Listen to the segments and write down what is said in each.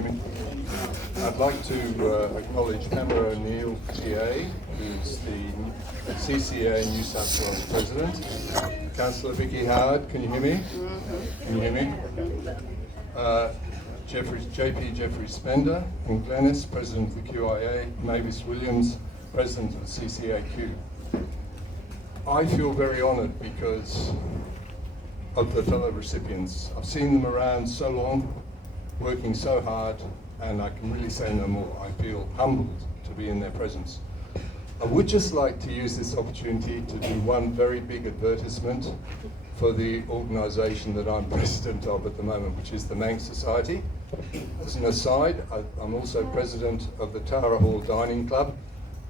hear me? I'd like to acknowledge Pamela O'Neill, TA, who's the CCA New South Wales President. Councillor Vicky Howard, can you hear me? Can you hear me? JP Jeffrey Spender and Glennis, President of the QIA, Mavis Williams, President of the CCAQ. I feel very honoured because of the fellow recipients. I've seen them around so long, working so hard, and I can really say no more. I feel humbled to be in their presence. I would just like to use this opportunity to do one very big advertisement for the organisation that I'm president of at the moment, which is the Manx Society. As an aside, I'm also president of the Tara Hall Dining Club,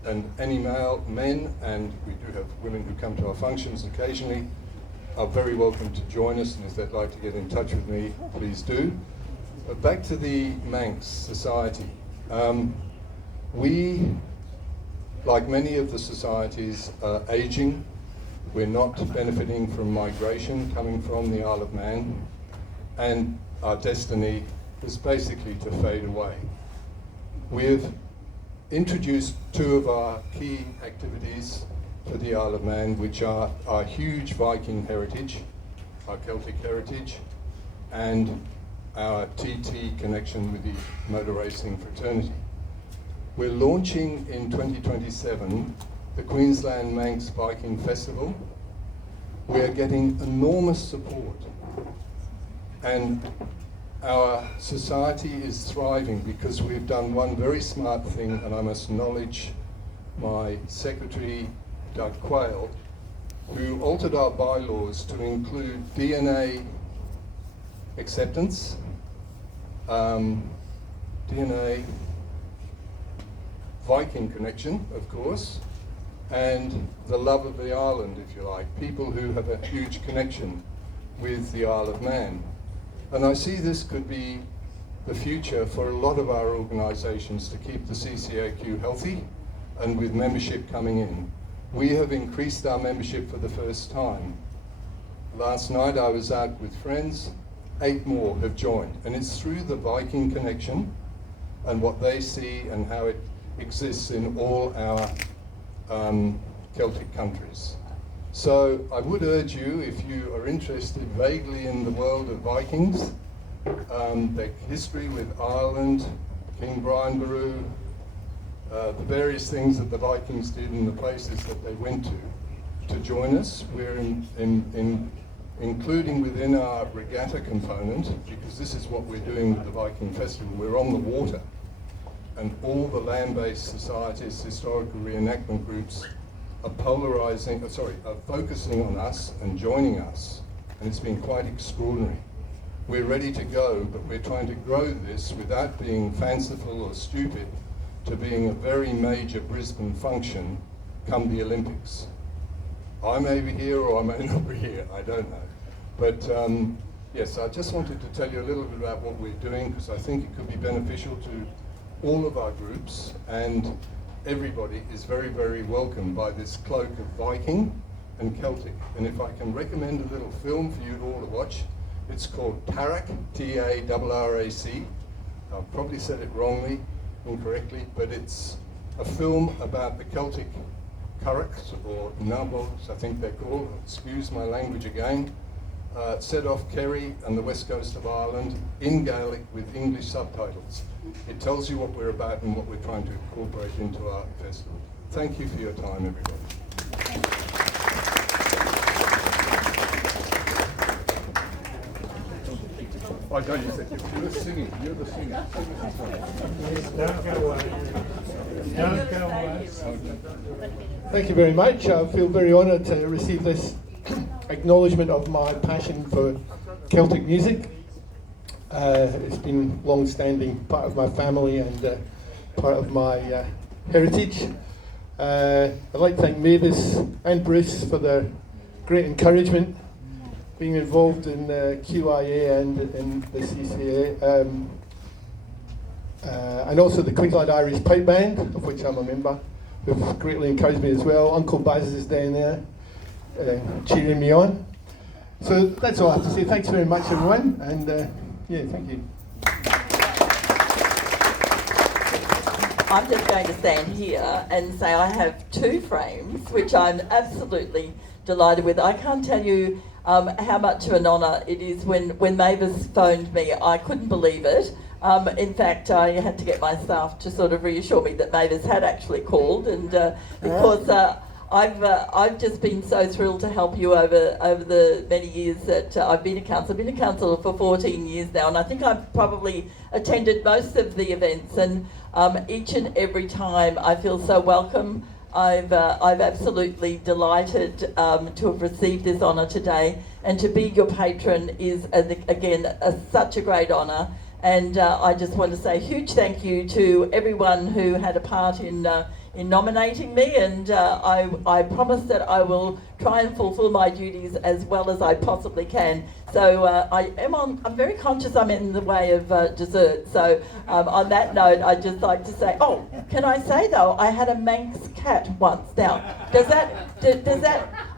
and any male men, and we do have women who come to our functions occasionally, are very welcome to join us, and if they'd like to get in touch with me, please do. But back to the Manx Society. We, like many of the societies, are ageing. We're not benefiting from migration coming from the Isle of Man, and our destiny is basically to fade away. We've introduced two of our key activities for the Isle of Man, which are our huge Viking heritage, our Celtic heritage, and our TT connection with the motor racing fraternity. We're launching in 2027 the Queensland Manx Viking Festival. We're getting enormous support, and our society is thriving because we've done one very smart thing, and I must acknowledge my secretary, Doug Quayle, who altered our bylaws to include DNA acceptance, DNA Viking connection, of course, and the love of the island, if you like, people who have a huge connection with the Isle of Man. And I see this could be the future for a lot of our organisations to keep the CCAQ healthy, and with membership coming in. We have increased our membership for the first time. Last night I was out with friends, 8 more have joined, and it's through the Viking connection and what they see and how it exists in all our Celtic countries. So I would urge you, if you are interested vaguely in the world of Vikings, their history with Ireland, King Brian Boru, the various things that the Vikings did and the places that they went to join us. We're including within our regatta component, because this is what we're doing with the Viking Festival. We're on the water, and all the land-based societies, historical reenactment groups, are focusing on us and joining us, and it's been quite extraordinary. We're ready to go, but we're trying to grow this without being fanciful or stupid, to being a very major Brisbane function come the Olympics. I may be here or I may not be here, I don't know. But yes, I just wanted to tell you a little bit about what we're doing, because I think it could be beneficial to all of our groups, and everybody is very, very welcome by this cloak of Viking and Celtic. And if I can recommend a little film for you all to watch, it's called Tarrac, T-A-R-R-A-C. I've probably said it wrongly, incorrectly, but it's a film about the Celtic Currachs, or Nabogs, I think they're called, excuse my language again, set off Kerry and the west coast of Ireland in Gaelic with English subtitles. It tells you what we're about and what we're trying to incorporate into our festival. Thank you for your time, everybody. Oh, don't you think you're singing? You're the singer. Don't go away. Don't go away. Thank you very much. I feel very honoured to receive this acknowledgement of my passion for Celtic music. It's been a long-standing part of my family and part of my heritage. I'd like to thank Mavis and Bruce for their great encouragement, being involved in QIA and in the CCA, and also the Queensland Irish Pipe Band, of which I'm a member, who've greatly encouraged me as well. Uncle Baz is down there, cheering me on. So that's all I have to say. Thanks very much, everyone, and yeah, thank you. I'm just going to stand here and say I have 2 frames, which I'm absolutely delighted with. I can't tell you how much of an honour it is. When Mavis phoned me, I couldn't believe it. In fact, I had to get my staff to sort of reassure me that Mavis had actually called, and because I've just been so thrilled to help you over the many years that I've been a counsellor. I've been a counsellor for 14 years now, and I think I've probably attended most of the events, and each and every time I feel so welcome. I've absolutely delighted to have received this honour today, and to be your patron is again such a great honour. And I just want to say a huge thank you to everyone who had a part in nominating me, and I promise that I will try and fulfil my duties as well as I possibly can. So I'm very conscious I'm in the way of dessert. So on that note, I'd just like to say, oh, can I say though, I had a Manx cat once. Now, does that,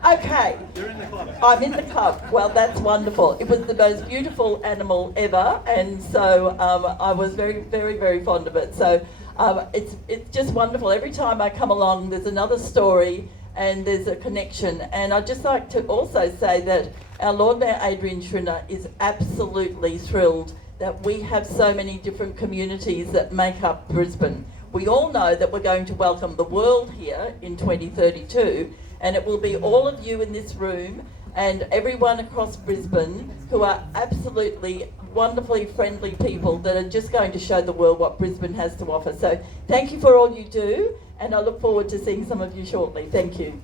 okay. You're in the club. I'm in the club. Well, that's wonderful. It was the most beautiful animal ever, and so I was very, very, very fond of it. So it's just wonderful. Every time I come along, there's another story and there's a connection. And I'd just like to also say that our Lord Mayor Adrian Schrinner is absolutely thrilled that we have so many different communities that make up Brisbane. We all know that we're going to welcome the world here in 2032, and it will be all of you in this room and everyone across Brisbane who are absolutely wonderfully friendly people that are just going to show the world what Brisbane has to offer. So thank you for all you do, and I look forward to seeing some of you shortly. Thank you.